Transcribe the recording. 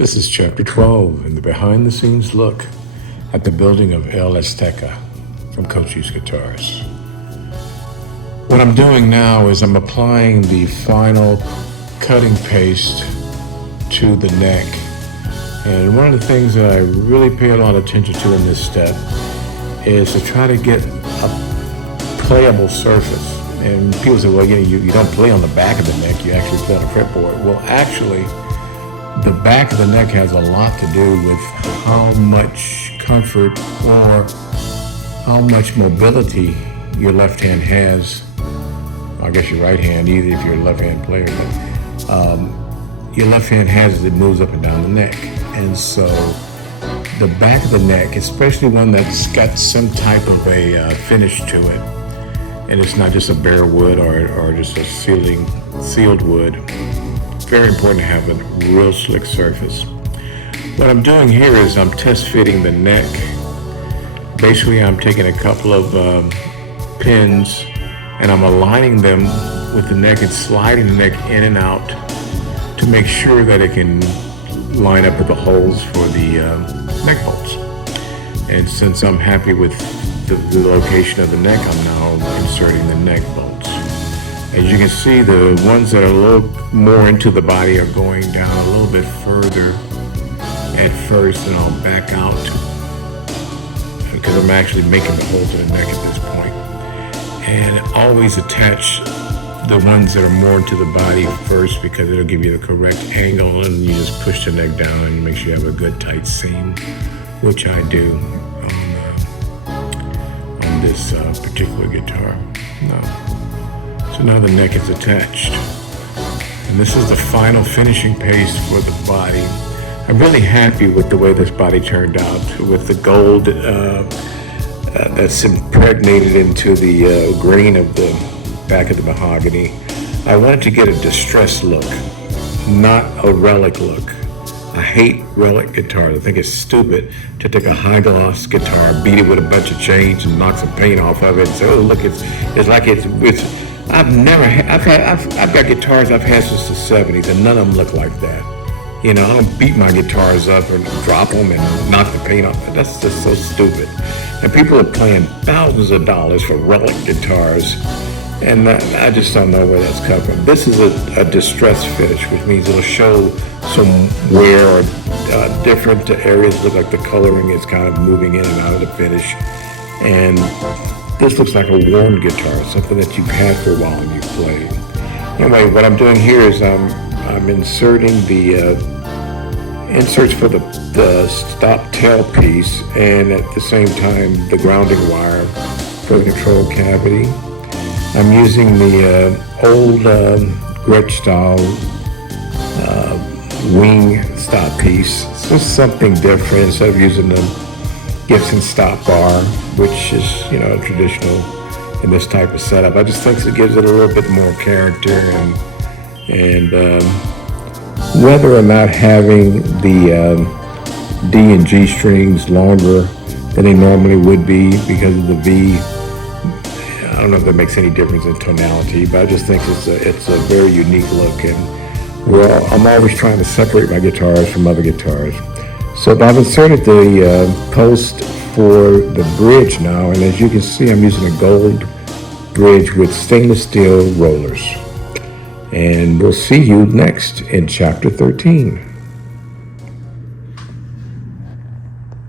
This is Chapter 12 and the behind-the-scenes look at the building of El Azteca from Cochise Guitars. What I'm doing now is I'm applying the final cutting paste to the neck. And one of the things that I really pay a lot of attention to in this step is to try to get a playable surface. And people say, well, you don't play on the back of the neck, you actually play on a fretboard. Well, actually, the back of the neck has a lot to do with how much comfort or how much mobility your left hand has. I guess your right hand, either if you're a left-hand player, but your left hand has as it moves up and down the neck. And so the back of the neck, especially one that's got some type of a finish to it, and it's not just a bare wood or just a sealed wood, very important to have a real slick surface. What I'm doing here is I'm test fitting the neck. Basically, I'm taking a couple of pins and I'm aligning them with the neck and sliding the neck in and out to make sure that it can line up with the holes for the neck bolts. And since I'm happy with the location of the neck, I'm now inserting the neck bolts. As you can see, the ones that are a little more into the body are going down a little bit further at first, and I'll back out because I'm actually making the hole to the neck at this point. And always attach the ones that are more into the body first because it'll give you the correct angle, and you just push the neck down and make sure you have a good tight seam, which I do on this particular guitar. So now the neck is attached. And this is the final finishing paste for the body. I'm really happy with the way this body turned out, with the gold that's impregnated into the grain of the back of the mahogany. I wanted to get a distressed look, not a relic look. I hate relic guitars. I think it's stupid to take a high gloss guitar, beat it with a bunch of change and knock some paint off of it and say, oh look, it's like it's I've got guitars I've had since the 70s and none of them look like that. You know, I don't beat my guitars up and drop them and knock the paint off. That's just so stupid. And people are paying thousands of dollars for relic guitars, and I just don't know where that's coming from. This is a distressed finish, which means it'll show some wear or different areas. Look like the coloring is kind of moving in and out of the finish. And this looks like a worn guitar, something that you've had for a while and you've played. Anyway, what I'm doing here is I'm inserting the inserts for the stop tail piece, and at the same time the grounding wire for the control cavity. I'm using the old Gretsch style wing stop piece. So something different instead of using the Gibson stop bar, which is, traditional in this type of setup. I just think it gives it a little bit more character, and whether or not having the D and G strings longer than they normally would be because of the V, I don't know if that makes any difference in tonality, but I just think it's a very unique look, and I'm always trying to separate my guitars from other guitars. So I've inserted the post for the bridge now, and as you can see, I'm using a gold bridge with stainless steel rollers. And we'll see you next in Chapter 13.